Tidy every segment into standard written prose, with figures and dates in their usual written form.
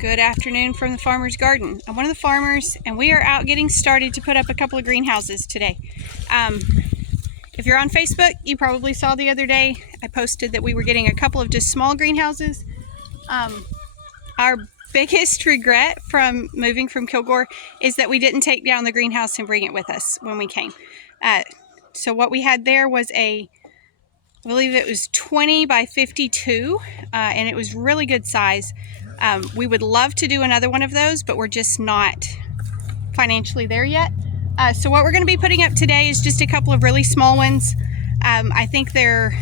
Good afternoon from the farmer's garden. I'm one of the farmers and we are out getting started to put up a couple of greenhouses today. If you're on Facebook, you probably saw the other day I posted that we were getting a couple of just small greenhouses. Our biggest regret from moving from Kilgore is that we didn't take down the greenhouse and bring it with us when we came. So what we had there was I believe it was 20 by 52 and it was really good size. We would love to do another one of those, but we're just not financially there yet. So what we're going to be putting up today is just a couple of really small ones. I think they're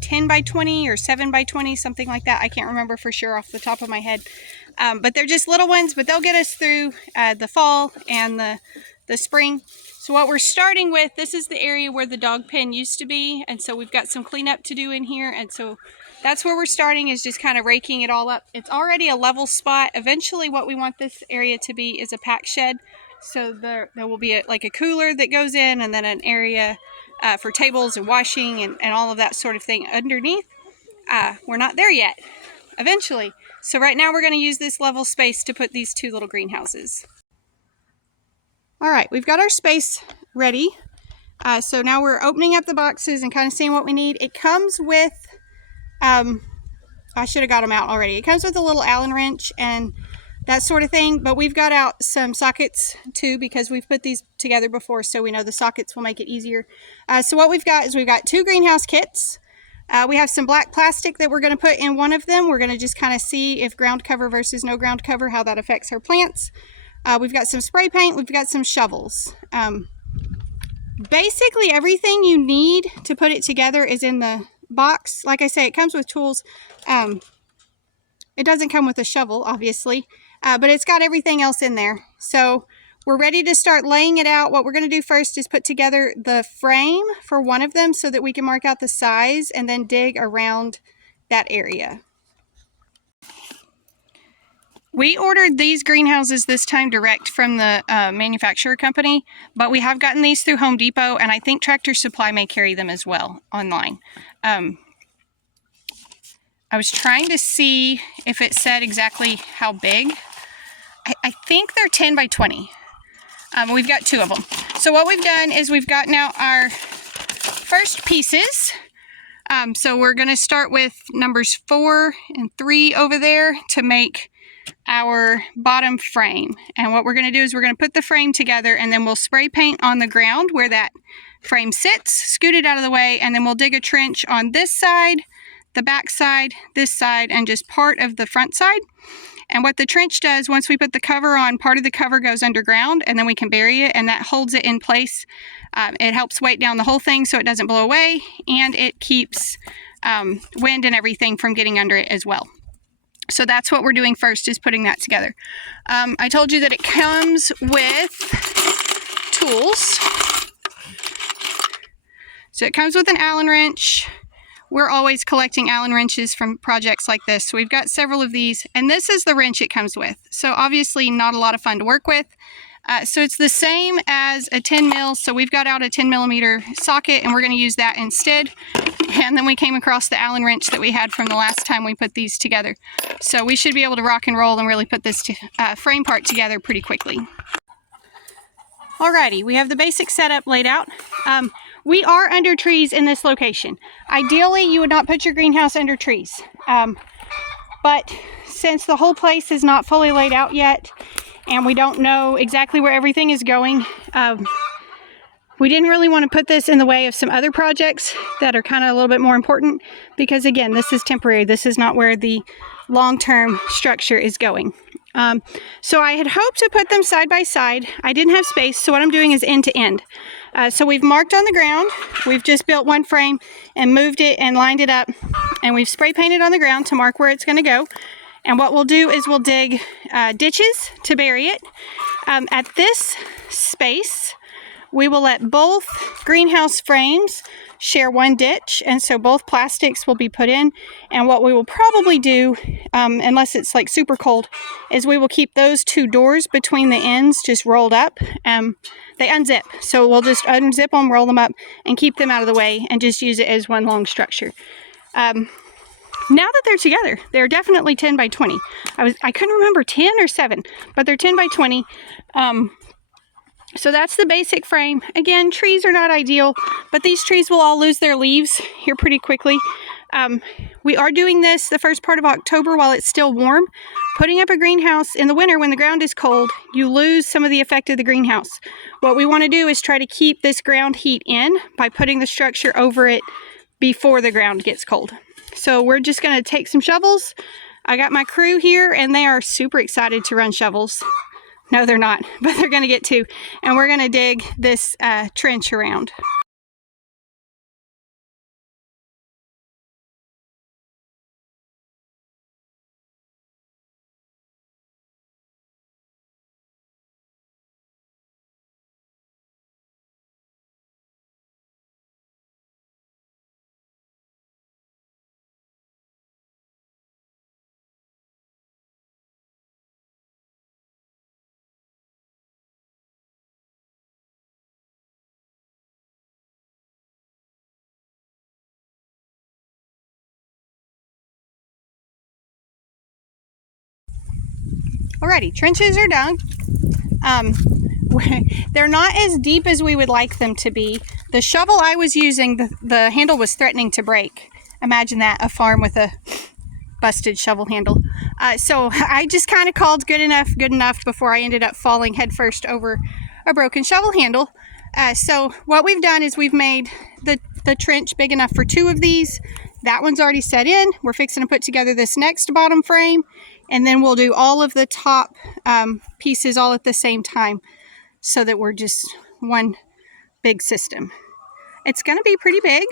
10 by 20 or 7 by 20, something like that. I can't remember for sure off the top of my head. But they're just little ones, but they'll get us through the fall and the spring. So what we're starting with, this is the area where the dog pen used to be, and so we've got some cleanup to do in here, and so that's where we're starting, is just kind of raking it all up. It's already a level spot. Eventually what we want this area to be is a pack shed. So there will be like a cooler that goes in, and then an area for tables and washing and all of that sort of thing underneath. We're not there yet, eventually. So right now we're going to use this level space to put these two little greenhouses. All right, we've got our space ready. So now we're opening up the boxes and kind of seeing what we need. It comes with, I should have got them out already. It comes with a little Allen wrench and that sort of thing, but we've got out some sockets too because we've put these together before, so we know the sockets will make it easier. So what we've got is we've got two greenhouse kits. We have some black plastic that we're going to put in one of them. We're going to just kind of see if ground cover versus no ground cover, how that affects our plants. We've got some spray paint, we've got some shovels. Basically everything you need to put it together is in the box. Like I say, it comes with tools. It doesn't come with a shovel, obviously, but it's got everything else in there. So we're ready to start laying it out. What we're going to do first is put together the frame for one of them so that we can mark out the size and then dig around that area. We ordered these greenhouses this time direct from the manufacturer company, but we have gotten these through Home Depot, and I think Tractor Supply may carry them as well online. I was trying to see if it said exactly how big. I think they're 10 by 20. We've got two of them. So what we've done is we've got now our first pieces. So we're going to start with numbers 4 and 3 over there to make our bottom frame. And what we're going to do is we're going to put the frame together, and then we'll spray paint on the ground where that frame sits, scoot it out of the way, and then we'll dig a trench on this side, the back side, this side, and just part of the front side. And what the trench does, once we put the cover on, part of the cover goes underground, and then we can bury it, and that holds it in place. It helps weight down the whole thing so it doesn't blow away, and it keeps wind and everything from getting under it as well. So that's what we're doing first, is putting that together. I told you that it comes with tools. So it comes with an Allen wrench. We're always collecting Allen wrenches from projects like this. So we've got several of these, and this is the wrench it comes with. So obviously not a lot of fun to work with. So it's the same as a 10 mil. So we've got out a 10 millimeter socket, and we're going to use that instead. And then we came across the Allen wrench that we had from the last time we put these together. So we should be able to rock and roll and really put this frame part together pretty quickly. Alrighty, we have the basic setup laid out. We are under trees in this location. Ideally, you would not put your greenhouse under trees. But since the whole place is not fully laid out yet, and we don't know exactly where everything is going, we didn't really want to put this in the way of some other projects that are kind of a little bit more important, because again, this is temporary. This is not where the long-term structure is going. So I had hoped to put them side by side. I didn't have space, so what I'm doing is end to end. So we've marked on the ground. We've just built one frame and moved it and lined it up, and we've spray painted on the ground to mark where it's going to go. And what we'll do is we'll dig ditches to bury it. At this space, we will let both greenhouse frames share one ditch, and so both plastics will be put in. And what we will probably do, unless it's like super cold, is we will keep those two doors between the ends just rolled up. They unzip, so we'll just unzip them, roll them up, and keep them out of the way, and just use it as one long structure. now that they're together, they're definitely 10 by 20. I couldn't remember 10 or 7, but they're 10 by 20. So that's the basic frame. Again, trees are not ideal, but these trees will all lose their leaves here pretty quickly. We are doing this the first part of October while it's still warm. Putting up a greenhouse in the winter when the ground is cold, you lose some of the effect of the greenhouse. What we want to do is try to keep this ground heat in by putting the structure over it before the ground gets cold. So we're just going to take some shovels. I got my crew here and they are super excited to run shovels. No, they're not, but they're going to get to. And we're going to dig this trench around. Alrighty, trenches are done. They're not as deep as we would like them to be. The shovel I was using, the handle was threatening to break. Imagine that, a farm with a busted shovel handle. So I just kind of called good enough before I ended up falling headfirst over a broken shovel handle. So what we've done is we've made the trench big enough for 2 of these. That one's already set in. We're fixing to put together this next bottom frame, and then we'll do all of the top pieces all at the same time so that we're just one big system. It's going to be pretty big.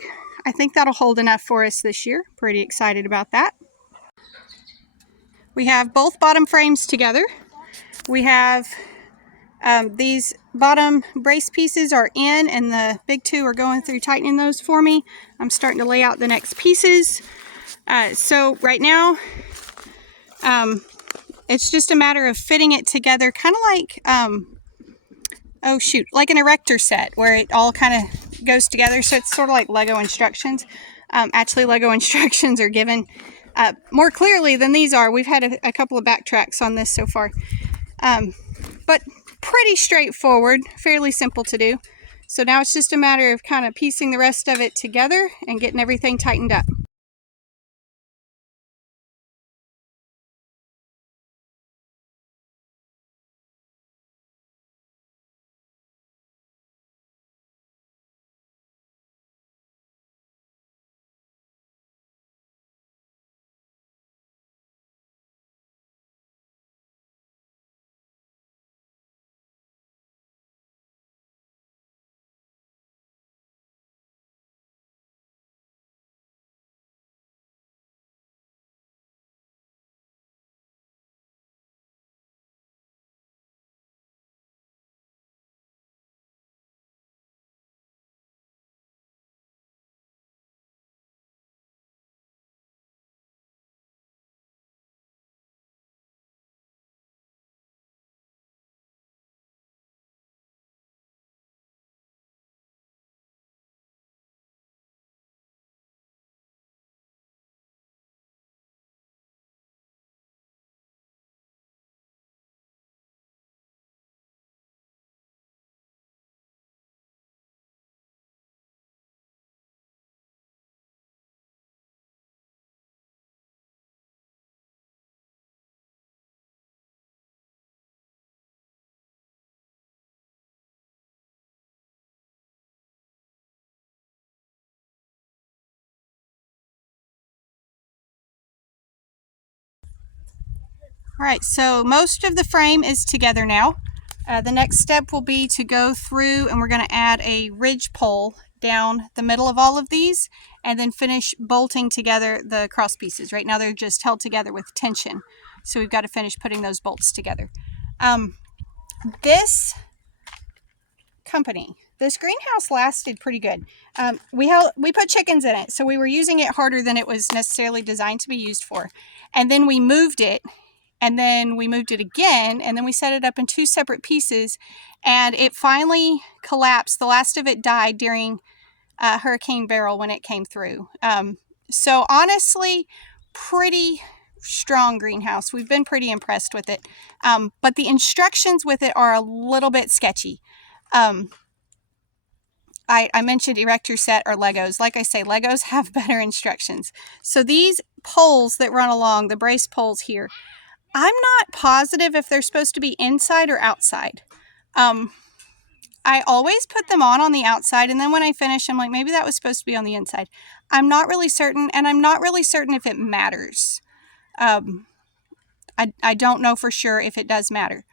I think that'll hold enough for us this year. Pretty excited about that. We have both bottom frames together. We have these bottom brace pieces are in, and the big 2 are going through tightening those for me. I'm starting to lay out the next pieces. So right now, it's just a matter of fitting it together, kind of like, like an erector set where it all kind of goes together. So it's sort of like Lego instructions. Actually, Lego instructions are given more clearly than these are. We've had a couple of backtracks on this so far. But pretty straightforward, fairly simple to do. So now it's just a matter of kind of piecing the rest of it together and getting everything tightened up. All right, so most of the frame is together now. The next step will be to go through, and we're going to add a ridge pole down the middle of all of these and then finish bolting together the cross pieces. Right now they're just held together with tension, so we've got to finish putting those bolts together. This greenhouse lasted pretty good. We put chickens in it, so we were using it harder than it was necessarily designed to be used for. And then we moved it, and then we moved it again, and then we set it up in 2 separate pieces, and it finally collapsed. The last of it died during Hurricane Beryl when it came through. So honestly, pretty strong greenhouse. We've been pretty impressed with it, but the instructions with it are a little bit sketchy. I mentioned erector set or Legos. Like I say, Legos have better instructions. So these poles that run along, the brace poles here, I'm not positive if they're supposed to be inside or outside. I always put them on the outside, and then when I finish, I'm like, maybe that was supposed to be on the inside. I'm not really certain, and I'm not really certain if it matters. I don't know for sure if it does matter.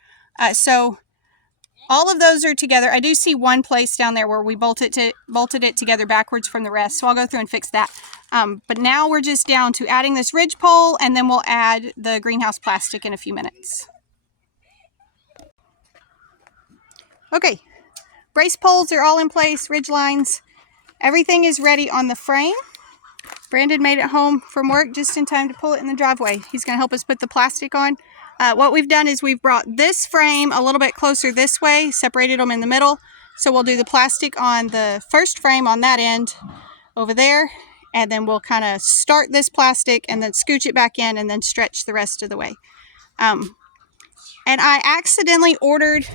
So all of those are together. I do see one place down there where we bolted it together backwards from the rest, so I'll go through and fix that. But now we're just down to adding this ridge pole, and then we'll add the greenhouse plastic in a few minutes. Okay, brace poles are all in place, ridge lines. Everything is ready on the frame. Brandon made it home from work just in time to pull it in the driveway. He's going to help us put the plastic on. What we've done is we've brought this frame a little bit closer this way, separated them in the middle. So we'll do the plastic on the first frame on that end over there, and then we'll kind of start this plastic and then scooch it back in and then stretch the rest of the way. And I accidentally ordered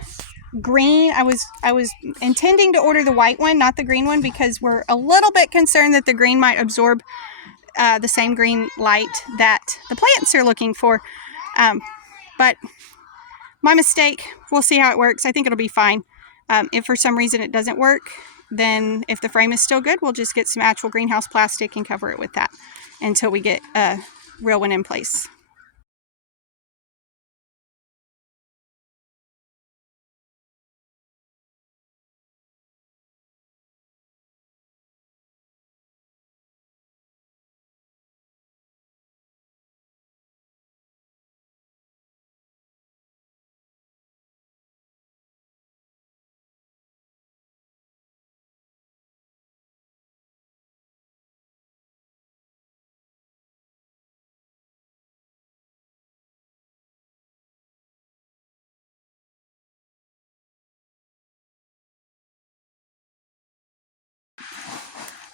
green. I was intending to order the white one, not the green one, because we're a little bit concerned that the green might absorb the same green light that the plants are looking for. But my mistake. We'll see how it works. I think it'll be fine. If for some reason it doesn't work, then if the frame is still good, we'll just get some actual greenhouse plastic and cover it with that until we get a real one in place.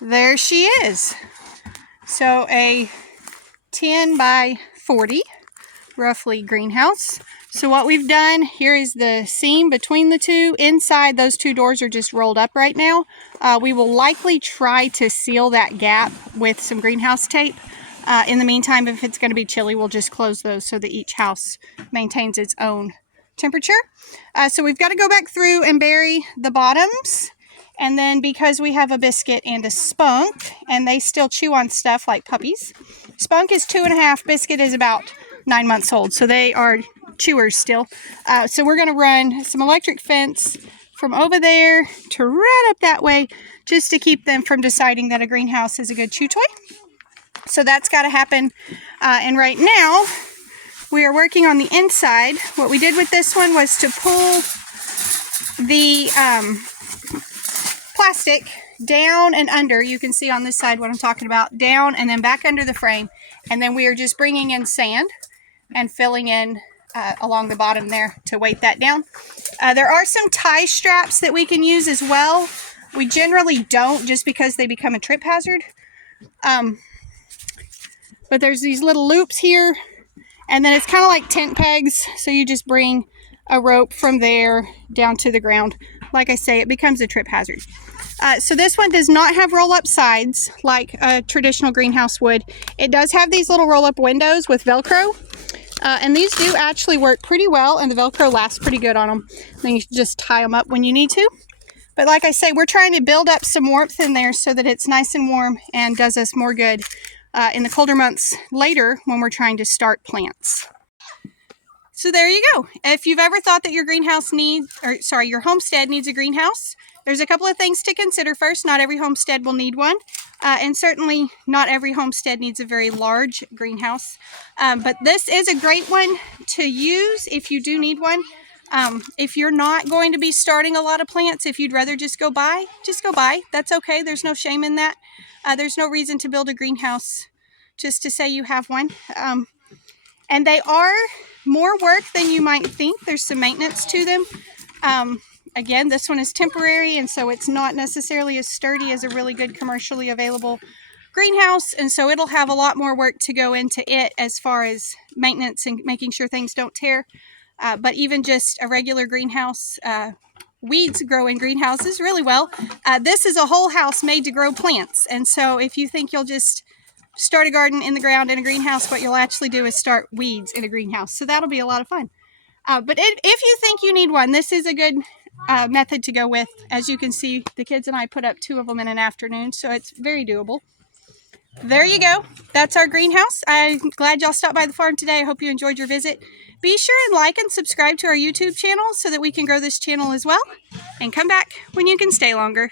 There she is. So a 10 by 40 roughly greenhouse. So what we've done here is the seam between the two. Inside, those two doors are just rolled up right now. We will likely try to seal that gap with some greenhouse tape. In the meantime, if it's going to be chilly, we'll just close those so that each house maintains its own temperature. So we've got to go back through and bury the bottoms. And then because we have a biscuit and a spunk, and they still chew on stuff like puppies. Spunk is 2.5, biscuit is about 9 months old, so they are chewers still. So we're going to run some electric fence from over there to right up that way, just to keep them from deciding that a greenhouse is a good chew toy. So that's got to happen. And right now, we are working on the inside. What we did with this one was to pull the plastic down and under. You can see on this side what I'm talking about. Down and then back under the frame. And then we are just bringing in sand and filling in along the bottom there to weight that down. There are some tie straps that we can use as well. We generally don't, just because they become a trip hazard. But there's these little loops here, and then it's kind of like tent pegs. So you just bring a rope from there down to the ground. Like I say, it becomes a trip hazard. So this one does not have roll-up sides like a traditional greenhouse would. It does have these little roll-up windows with Velcro. And these do actually work pretty well, and the Velcro lasts pretty good on them. Then you just tie them up when you need to. But like I say, we're trying to build up some warmth in there so that it's nice and warm and does us more good in the colder months later when we're trying to start plants. So there you go. If you've ever thought that your your homestead needs a greenhouse, there's a couple of things to consider. First, not every homestead will need one. And certainly not every homestead needs a very large greenhouse. But this is a great one to use if you do need one. If you're not going to be starting a lot of plants, if you'd rather just go buy. That's okay. There's no shame in that. There's no reason to build a greenhouse just to say you have one. And they are more work than you might think. There's some maintenance to them. Again, this one is temporary, and so it's not necessarily as sturdy as a really good commercially available greenhouse, and so it'll have a lot more work to go into it as far as maintenance and making sure things don't tear. But even just a regular greenhouse, weeds grow in greenhouses really well. This is a whole house made to grow plants, and so if you think you'll just start a garden in the ground in a greenhouse, what you'll actually do is start weeds in a greenhouse. So that'll be a lot of fun. But if you think you need one, this is a good method to go with. As you can see, the kids and I put up 2 of them in an afternoon, so it's very doable. There you go. That's our greenhouse. I'm glad y'all stopped by the farm today. I hope you enjoyed your visit. Be sure and like and subscribe to our YouTube channel so that we can grow this channel as well. And come back when you can stay longer.